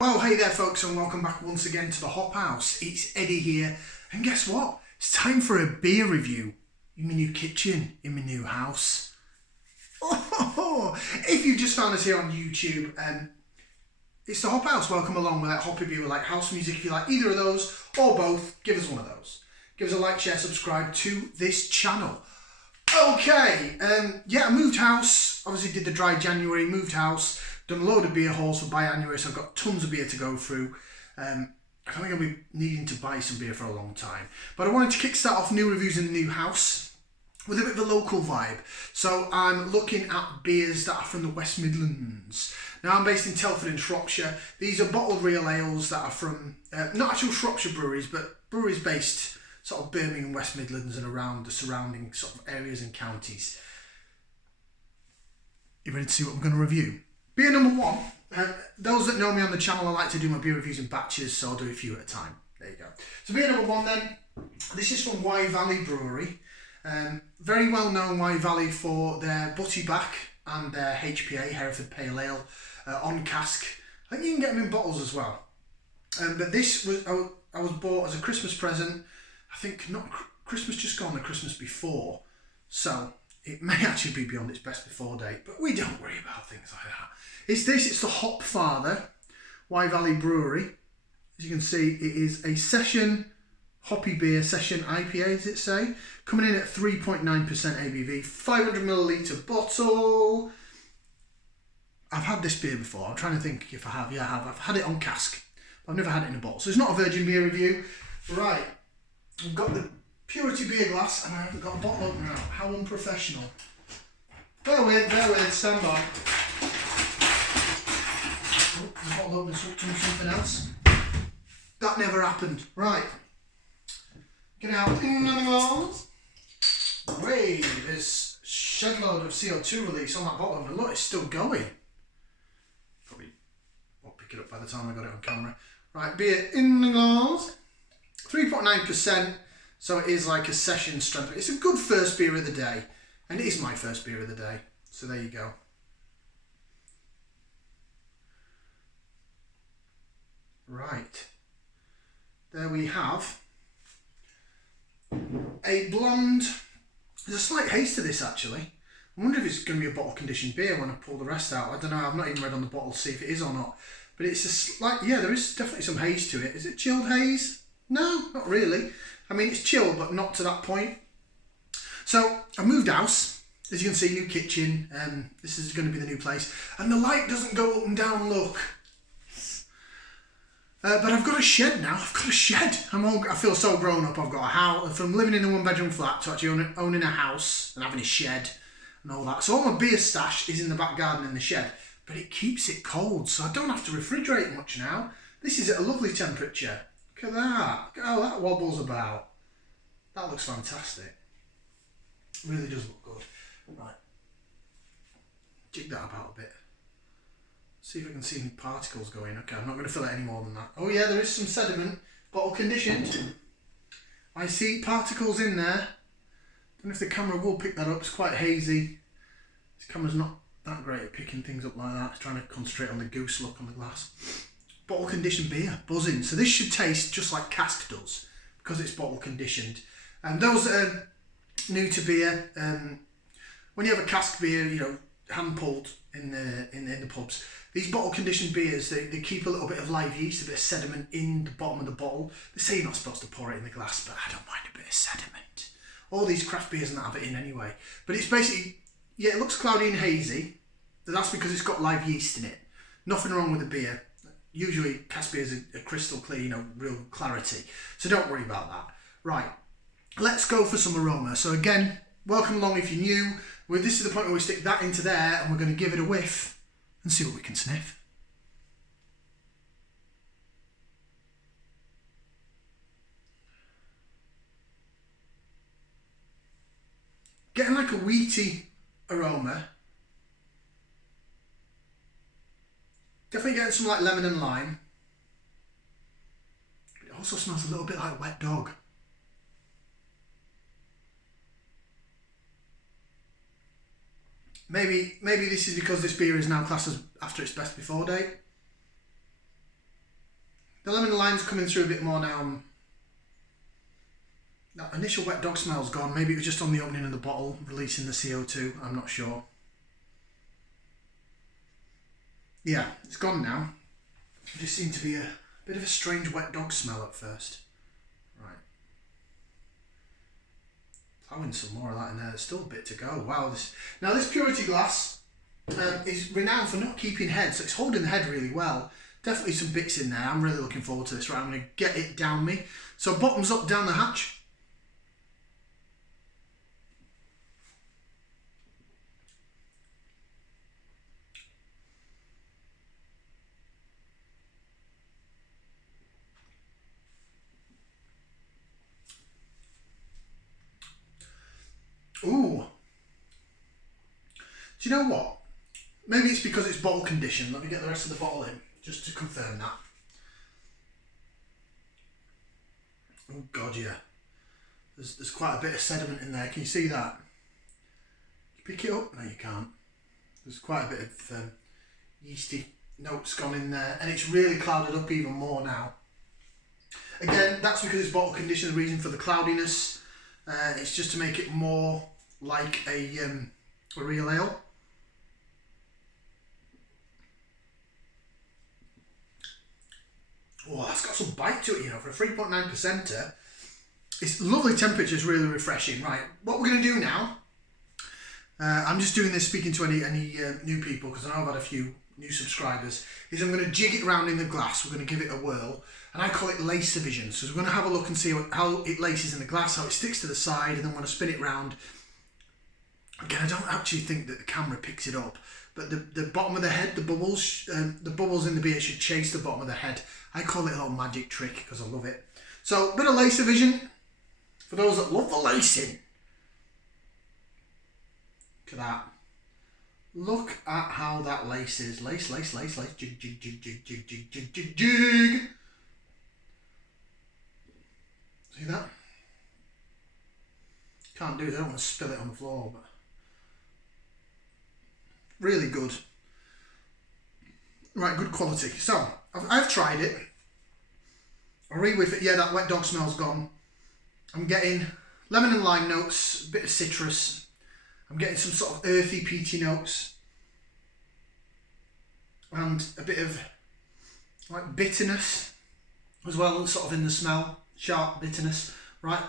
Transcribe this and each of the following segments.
Well, hey there folks, and welcome back once again to the Hop House. It's Eddie here, and guess what? It's time for a beer review in my new kitchen, in my new house. Oh, if you've just found us here on YouTube, it's the Hop House. Welcome along. We like hoppy beer, we like house music. If you like either of those or both, give us one of those. Give us a like, share, subscribe to this channel. Okay, I moved house. Obviously did the dry January, moved house. Done a load of beer hauls for biannuary, so I've got tons of beer to go through. I think I'll be needing to buy some beer for a long time. But I wanted to kickstart off new reviews in the new house with a bit of a local vibe. So I'm looking at beers that are from the West Midlands. Now I'm based in Telford in Shropshire. These are bottled real ales that are from, not actual Shropshire breweries, but breweries based sort of Birmingham, West Midlands and around the surrounding sort of areas and counties. You ready to see what we're going to review? Beer number one, those that know me on the channel, I like to do my beer reviews in batches, so I'll do a few at a time. There you go. So beer number one then, this is from Wye Valley Brewery. Very well known Wye Valley for their Butty Back and their HPA, Hereford Pale Ale, on cask. I think you can get them in bottles as well. But this was, I was bought as a Christmas present, I think not Christmas just gone, the Christmas before. So it may actually be beyond its best before date, but we don't worry about things like that. It's the Hopfather, Wye Valley Brewery. As you can see, it is a session hoppy beer, session IPA, does it say? Coming in at 3.9% ABV, 500ml bottle. I've had this beer before. I'm trying to think if I have. Yeah, I have. I've had it on cask. I've never had it in a bottle. So it's not a virgin beer review. Right, I've got the Purity beer glass and I haven't got a bottle opener out. How unprofessional. Bear with, stand by. Oh, the bottle opener's hooked on something else. That never happened. Right. Get out. Wait, there's a shed load of CO2 release on that bottle opener. Look, it's still going. Probably won't pick it up by the time I got it on camera. Right, beer in the glass. 3.9%. So it is like a session strength. It's a good first beer of the day. And it is my first beer of the day. So there you go. Right. There we have a blonde. There's a slight haze to this actually. I wonder if it's going to be a bottle conditioned beer when I pull the rest out. I don't know. I've not even read on the bottle to see if it is or not. But it's a slight, yeah, there is definitely some haze to it. Is it chilled haze? No, not really. I mean, it's chill, but not to that point. So I moved house. As you can see, new kitchen. This is going to be the new place. And the light doesn't go up and down, look. But I've got a shed now. I've got a shed. I feel so grown up. I've got a house. From living in a one-bedroom flat to actually owning a house and having a shed and all that. So all my beer stash is in the back garden in the shed. But it keeps it cold, so I don't have to refrigerate much now. This is at a lovely temperature. Look at that. Look at how that wobbles about. That looks fantastic. It really does look good. Right. Jig that about a bit. See if I can see any particles going. Okay, I'm not going to fill it any more than that. Oh yeah, there is some sediment. Bottle conditioned. I see particles in there. Don't know if the camera will pick that up. It's quite hazy. This camera's not that great at picking things up like that. It's trying to concentrate on the goose look on the glass. Bottle conditioned beer, buzzing. So this should taste just like cask does because it's bottle conditioned. And those that are new to beer, when you have a cask beer, you know, hand pulled in the pubs, these bottle conditioned beers, they keep a little bit of live yeast, a bit of sediment in the bottom of the bottle. They say you're not supposed to pour it in the glass, but I don't mind a bit of sediment. All these craft beers and that have it in anyway. But it's basically, yeah, it looks cloudy and hazy, but that's because it's got live yeast in it. Nothing wrong with the beer. Usually cask beers are crystal clear, you know, real clarity. So don't worry about that. Right, let's go for some aroma. So again, welcome along if you're new. This is the point where we stick that into there and we're going to give it a whiff and see what we can sniff. Getting like a wheaty aroma. Definitely getting some like lemon and lime. It also smells a little bit like wet dog. Maybe this is because this beer is now classed as after its best before date. The lemon and lime's coming through a bit more now. That initial wet dog smell's gone. Maybe it was just on the opening of the bottle, releasing the CO2. I'm not sure. Yeah, it's gone now. It just seemed to be a bit of a strange wet dog smell at first. Right. Plowing some more of that in there. There's still a bit to go. Wow. This purity glass is renowned for not keeping head, so it's holding the head really well. Definitely some bits in there. I'm really looking forward to this. Right, I'm going to get it down me. So bottoms up down the hatch. Ooh. Do you know what? Maybe it's because it's bottle conditioned. Let me get the rest of the bottle in, just to confirm that. Oh God, yeah. There's quite a bit of sediment in there. Can you see that? Can you pick it up? No, you can't. There's quite a bit of yeasty notes gone in there, and it's really clouded up even more now. Again, that's because it's bottle conditioned. The reason for the cloudiness, it's just to make it more like a real ale. Oh, that's got some bite to it, you know, for a 3.9%. It's lovely temperature, it's really refreshing. Right, what we're going to do now, I'm just doing this speaking to any new people, because I know I've had a few new subscribers, is I'm going to jig it around in the glass. We're going to give it a whirl, and I call it lace division. So we're going to have a look and see how it laces in the glass, how it sticks to the side, and then when I spin it round, again, I don't actually think that the camera picks it up, but the bottom of the head, the bubbles in the beer should chase the bottom of the head. I call it a little magic trick because I love it. So, a bit of lace division for those that love the lacing. Look at that. Look at how that laces. Lace, lace, lace, lace. Jig, jig, jig, jig, jig, jig, jig, jig, jig. See that? Can't do it. I don't want to spill it on the floor, but really good. Right, good quality. So, I've tried it. I re-whiff it. Yeah, that wet dog smell's gone. I'm getting lemon and lime notes, a bit of citrus. I'm getting some sort of earthy, peaty notes. And a bit of like bitterness as well, sort of in the smell. Sharp bitterness. Right.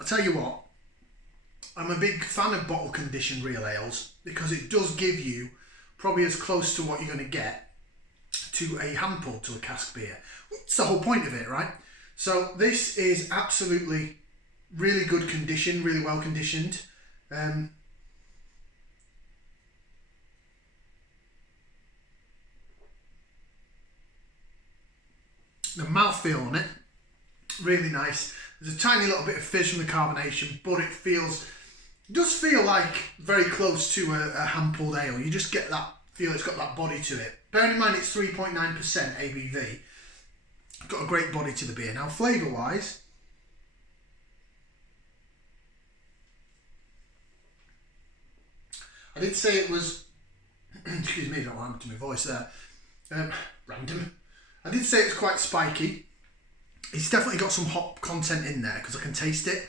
I'll tell you what, I'm a big fan of bottle conditioned real ales because it does give you probably as close to what you're going to get to a hand pull, to a cask beer. It's the whole point of it, right? So this is absolutely really good condition, really well conditioned. The mouthfeel on it, really nice. There's a tiny little bit of fizz from the carbonation, but it does feel like very close to a hand-pulled ale. You just get that feel, it's got that body to it. Bearing in mind it's 3.9% ABV. Got a great body to the beer. Now, flavour-wise, I did say it was, excuse me, I don't know what happened to my voice there, random. I did say it was quite spiky. It's definitely got some hop content in there because I can taste it.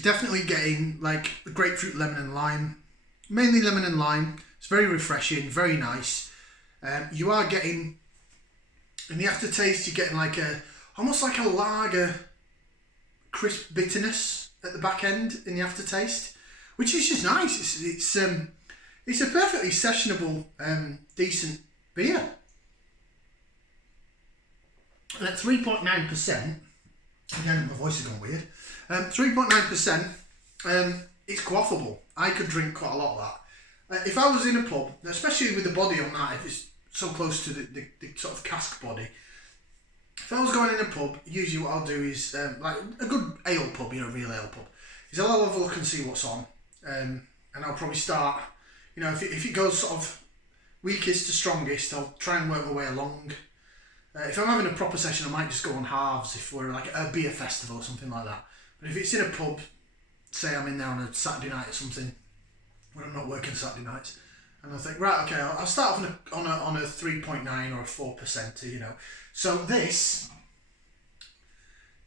Definitely getting like the grapefruit, lemon and lime. Mainly lemon and lime. It's very refreshing, very nice. You are getting, in the aftertaste, you're getting like almost like a lager crisp bitterness at the back end in the aftertaste, which is just nice. It's a perfectly sessionable, decent beer. And at 3.9%, again, my voice has gone weird. 3.9%, it's quaffable. I could drink quite a lot of that. If I was in a pub, especially with the body on that, if it's so close to the sort of cask body, if I was going in a pub, usually what I'll do is, like a good ale pub, you know, real ale pub, is I'll have a look and see what's on. And I'll probably start, you know, if it goes sort of weakest to strongest, I'll try and work my way along. If I'm having a proper session, I might just go on halves if we're like at a beer festival or something like that. But if it's in a pub, say I'm in there on a Saturday night or something, when I'm not working Saturday nights, and I think, right, okay, I'll start off on a 3.9 or a 4%, you know. So this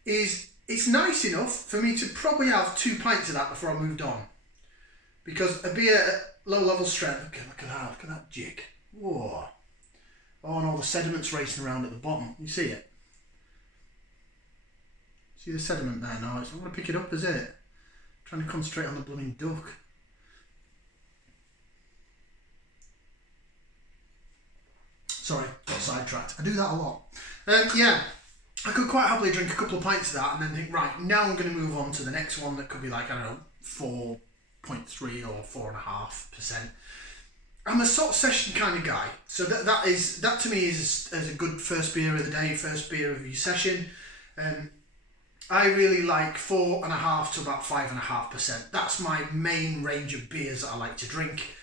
is, it's nice enough for me to probably have 2 pints of that before I moved on. Because a beer at low level strength, okay, look at that jig. Whoa. Oh, and all the sediments racing around at the bottom. You see it? See the sediment there? No, it's not going to pick it up, is it? Trying to concentrate on the blooming duck. Sorry, got sidetracked. I do that a lot. Yeah, I could quite happily drink a couple of pints of that and then think, right, now I'm going to move on to the next one that could be like, I don't know, 4.3 or 4.5%. I'm a sort of session kind of guy, so that to me is a good first beer of the day, first beer of your session. I really like 4.5 to about 5.5%. That's my main range of beers that I like to drink.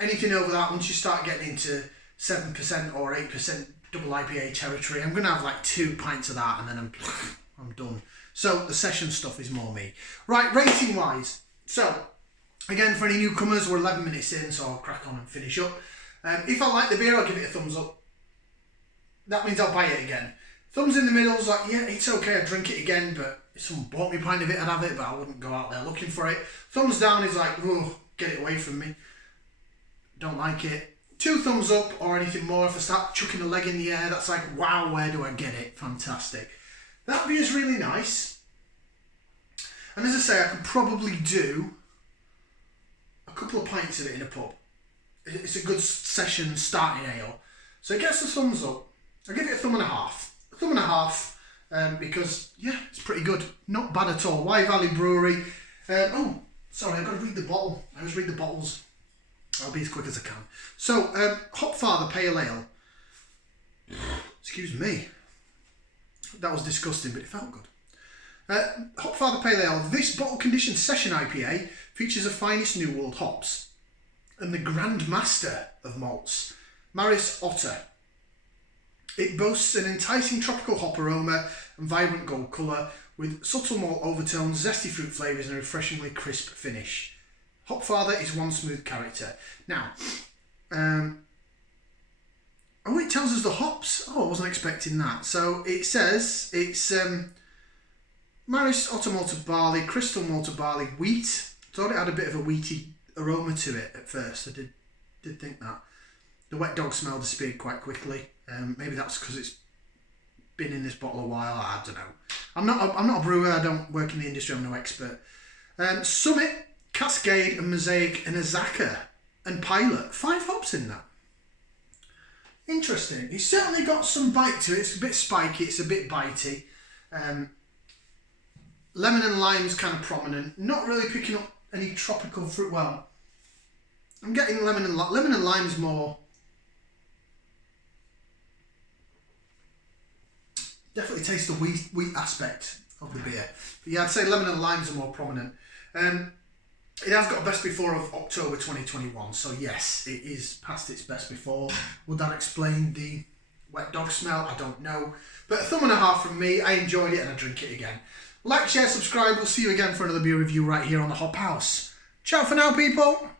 Anything over that, once you start getting into 7% or 8% double IPA territory, I'm going to have like 2 pints of that and then I'm done. So the session stuff is more me. Right, rating wise. So, again, for any newcomers, we're 11 minutes in, so I'll crack on and finish up. If I like the beer, I'll give it a thumbs up. That means I'll buy it again. Thumbs in the middle is like, yeah, it's okay, I'd drink it again, but if someone bought me a pint of it, I'd have it, but I wouldn't go out there looking for it. Thumbs down is like, oh, get it away from me. Don't like it. 2 thumbs up or anything more. If I start chucking a leg in the air, that's like, wow, where do I get it? Fantastic. That beer's really nice. And as I say, I could probably do a couple of pints of it in a pub. It's a good session starting ale. So it gets a thumbs up. I'll give it a thumb and a half. A thumb and a half because, yeah, it's pretty good. Not bad at all. Wye Valley Brewery. Oh, sorry, I've got to read the bottle. I always read the bottles. I'll be as quick as I can. So, Hopfather Pale Ale. Excuse me. That was disgusting, but it felt good. Hopfather Pale Ale. This bottle conditioned session IPA features the finest New World hops and the Grand Master of malts, Maris Otter. It boasts an enticing tropical hop aroma and vibrant gold colour with subtle malt overtones, zesty fruit flavours and a refreshingly crisp finish. Hopfather is one smooth character. Now, oh, it tells us the hops. Oh, I wasn't expecting that. So it says it's Maris Otter malted barley, crystal malted barley, wheat. Thought it had a bit of a wheaty aroma to it at first. I did think that. The wet dog smell disappeared quite quickly. Maybe that's because it's been in this bottle a while. I don't know. I'm not a brewer. I don't work in the industry. I'm no expert. Summit, Cascade, and Mosaic, and Azaka, and Pilot. 5 hops in that. Interesting. It's certainly got some bite to it. It's a bit spiky. It's a bit bitey. Lemon and lime is kind of prominent. Not really picking up any tropical fruit. Well, I'm getting lemon and lime is more. Definitely taste the wheat aspect of the beer. But yeah, I'd say lemon and limes are more prominent. It has got a best before of October 2021, so yes, it is past its best before. Would that explain the wet dog smell? I don't know. But a thumb and a half from me. I enjoyed it and I drink it again. Like, share, subscribe. We'll see you again for another beer review right here on the Hop House. Ciao for now, people.